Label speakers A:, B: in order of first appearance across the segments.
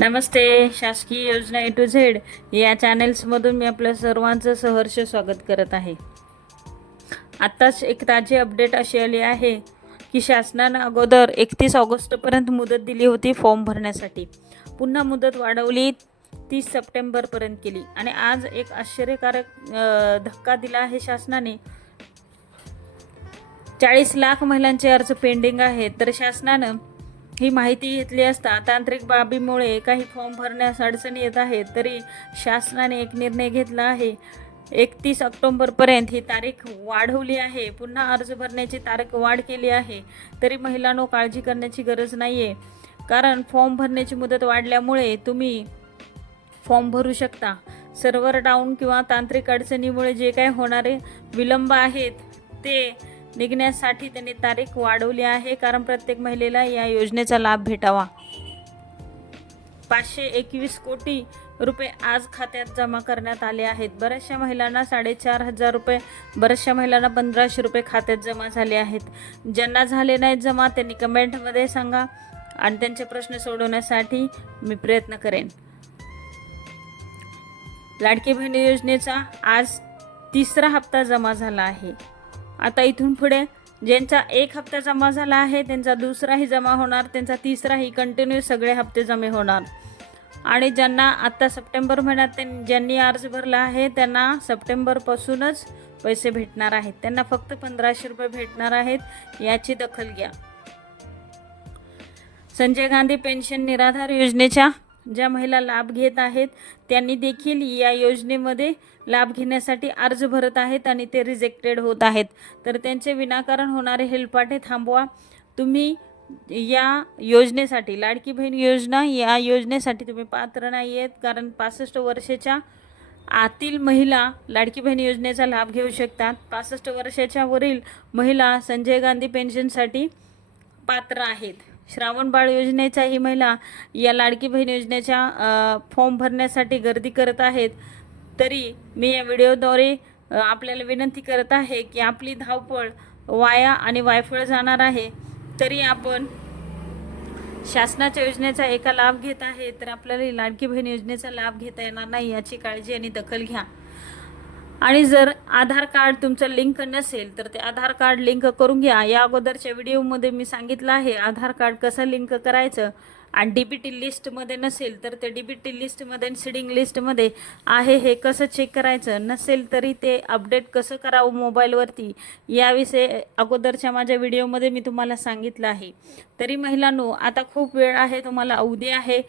A: नमस्ते शासकीय योजना ए to Z या चॅनेल्समधून मी आपल्या सर्वांचं सहर्ष स्वागत करत आहे. आत्ताच एक ताजी अपडेट अशी आली आहे की शासनानं अगोदर एकतीस ऑगस्टपर्यंत मुदत दिली होती फॉर्म भरण्यासाठी. पुन्हा मुदत वाढवली तीस सप्टेंबरपर्यंत केली. आणि आज एक आश्चर्यकारक धक्का दिला आहे शासनाने. चाळीस लाख महिलांचे अर्ज पेंडिंग आहेत. तर शासनानं ही माहिती घेतली असता तांत्रिक बाबीमुळे काही फॉर्म भरण्यास अडचणी येत आहेत तरी शासनाने एक निर्णय घेतला आहे. एकतीस ऑक्टोंबरपर्यंत ही तारीख वाढवली आहे. पुन्हा अर्ज भरण्याची तारीख वाढ केली आहे. तरी महिलांनो काळजी करण्याची गरज नाही आहे कारण फॉर्म भरण्याची मुदत वाढल्यामुळे तुम्ही फॉर्म भरू शकता. सर्व्हर डाऊन किंवा तांत्रिक अडचणीमुळे जे काय होणारे विलंब आहेत ते निघण्यासाठी त्यांनी तारीख वाढवली आहे. कारण प्रत्येक महिलेला या योजनेचा लाभ भेटावा. पाचशे एकवीस कोटी रुपये आज खात्यात जमा करण्यात आले आहेत. बऱ्याचशा महिलांना साडेचार हजार रुपये बऱ्याचशा महिलांना पंधराशे रुपये खात्यात जमा झाले आहेत. ज्यांना झाले नाहीत जमा त्यांनी कमेंटमध्ये सांगा आणि त्यांचे प्रश्न सोडवण्यासाठी मी प्रयत्न करेन. लाडकी बहिणी योजनेचा आज तिसरा हप्ता जमा झाला आहे. आता इथून पुढे ज्यांचा एक हप्ता जमा झाला आहे त्यांचा दुसराही जमा होणार त्यांचा तिसराही कंटिन्यू सगळे हप्ते जमे होणार. आणि ज्यांना आत्ता सप्टेंबर महिन्यात त्यां- ज्यांनी अर्ज भरला आहे त्यांना सप्टेंबरपासूनच पैसे भेटणार आहेत. त्यांना फक्त पंधराशे रुपये भेटणार आहेत याची दखल घ्या. संजय गांधी पेन्शन निराधार योजनेच्या ज्या महिला लाभ घेत आहेत त्यांनी देखील या योजनेमध्ये लाभ घेण्यासाठी अर्ज भरत आहेत आणि ते रिजेक्टेड होत आहेत. तर त्यांचे विनाकारण होणारे हेलपाटे थांबवा. तुम्ही या योजनेसाठी लाडकी बहीण योजना या योजनेसाठी तुम्ही पात्र नाही आहेत कारण पासष्ट वर्षाच्या आतील महिला लाडकी बहीण योजनेचा लाभ घेऊ शकतात. पासष्ट वर्षाच्या वरील महिला संजय गांधी पेन्शनसाठी पात्र आहेत. श्रावण बाळ योजनेच्या ही महिला या लाडकी बहीण योजनेच्या फॉर्म भरण्यासाठी गर्दी करत आहेत. तरी मी या व्हिडिओद्वारे आपल्याला विनंती करत आहे की आपली धावपळ वाया आणि वायफळ जाणार आहे. तरी आपण शासनाच्या योजनेचा एका लाभ घेत आहे तर आपल्याला लाडकी बहीण योजनेचा लाभ घेता येणार नाही याची काळजी आणि दखल घ्या. आणि जर आधार कार्ड तुमचं लिंक नसेल तर ते आधार कार्ड लिंक करून घ्या. या अगोदरच्या व्हिडिओमध्ये मी सांगितलं आहे आधार कार्ड कसं लिंक करायचं आणि डी बी टी लिस्टमध्ये नसेल तर ते डी बी टी लिस्टमध्ये आणि सिडिंग लिस्टमध्ये आहे हे कसं चेक करायचं? नसेल तरी ते अपडेट कसं करावं मोबाईलवरती? याविषयी अगोदरच्या माझ्या व्हिडिओमध्ये मी तुम्हाला सांगितलं आहे. तरी महिलांनो आता खूप वेळ आहे तुम्हाला अवधी आहे.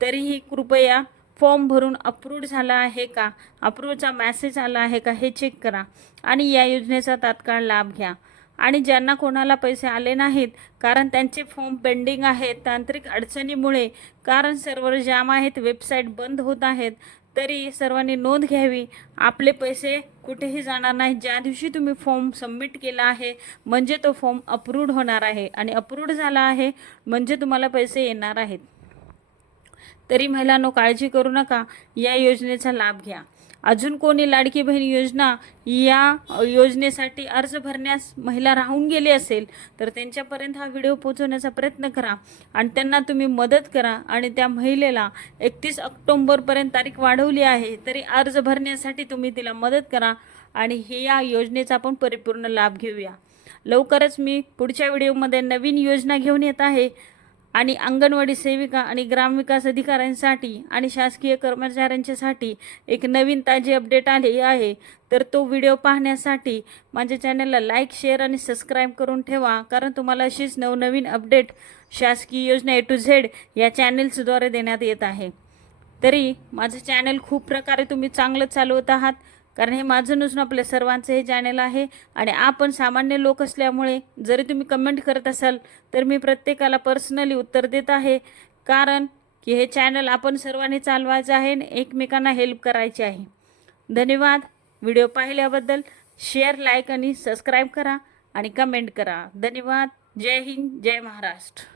A: तरीही कृपया फॉर्म भरून अप्रूव्ड झाला आहे का? अप्रूव्हचा मॅसेज आला आहे का? हे चेक करा आणि या योजनेचा तात्काळ लाभ घ्या. आणि ज्यांना कोणाला पैसे आले नाहीत कारण त्यांचे फॉर्म पेंडिंग आहेत तांत्रिक अडचणीमुळे कारण सर्व्हर जाम आहेत वेबसाईट बंद होत आहेत तरी सर्वांनी नोंद घ्यावी. आपले पैसे कुठेही जाणार नाही ज्या दिवशी तुम्ही फॉर्म सबमिट केला आहे म्हणजे तो फॉर्म अप्रूव्ड होणार आहे. आणि अप्रूव्ड झाला आहे म्हणजे तुम्हाला पैसे येणार आहेत. तरी महिलांनो काळजी करू नका. या योजनेचा लाभ घ्या. अजून कोणी लाडकी बहीण योजना या योजनेसाठी अर्ज भरण्यास महिला राहून गेली असेल तर त्यांच्यापर्यंत हा व्हिडिओ पोहोचवण्याचा प्रयत्न करा आणि त्यांना तुम्ही मदत करा आणि त्या महिलेला एकतीस ऑक्टोंबरपर्यंत तारीख वाढवली आहे तरी अर्ज भरण्यासाठी तुम्ही तिला मदत करा आणि हे या योजनेचा आपण परिपूर्ण लाभ घेऊया. लवकरच मी पुढच्या व्हिडिओमध्ये नवीन योजना घेऊन येत आहे. आणि अंगणवाडी सेविका आणि ग्रामविकास अधिकाऱ्यांसाठी आणि शासकीय कर्मचाऱ्यांच्यासाठी एक नवीन ताजी अपडेट आली आहे. तर तो व्हिडिओ पाहण्यासाठी माझ्या चॅनलला लाईक शेअर आणि सबस्क्राईब करून ठेवा. कारण तुम्हाला अशीच नवनवीन अपडेट शासकीय योजना ए टू झेड या चॅनेल्सद्वारे देण्यात येत आहे. तरी माझं चॅनल खूप प्रकारे तुम्ही चांगलं चालवत आहात. कारण हे माझं नसून आपल्या सर्वांचं हे चॅनल आहे आणि आपण सामान्य लोक असल्यामुळे जरी तुम्ही कमेंट करत असाल तर मी प्रत्येकाला पर्सनली उत्तर देत आहे. कारण की हे चॅनल आपण सर्वांनी चालवायचं आहे आणि एकमेकांना हेल्प करायची आहे. धन्यवाद. व्हिडिओ पाहिल्याबद्दल शेअर लाईक आणि सबस्क्राईब करा आणि कमेंट करा. धन्यवाद. जय हिंद. जय महाराष्ट्र.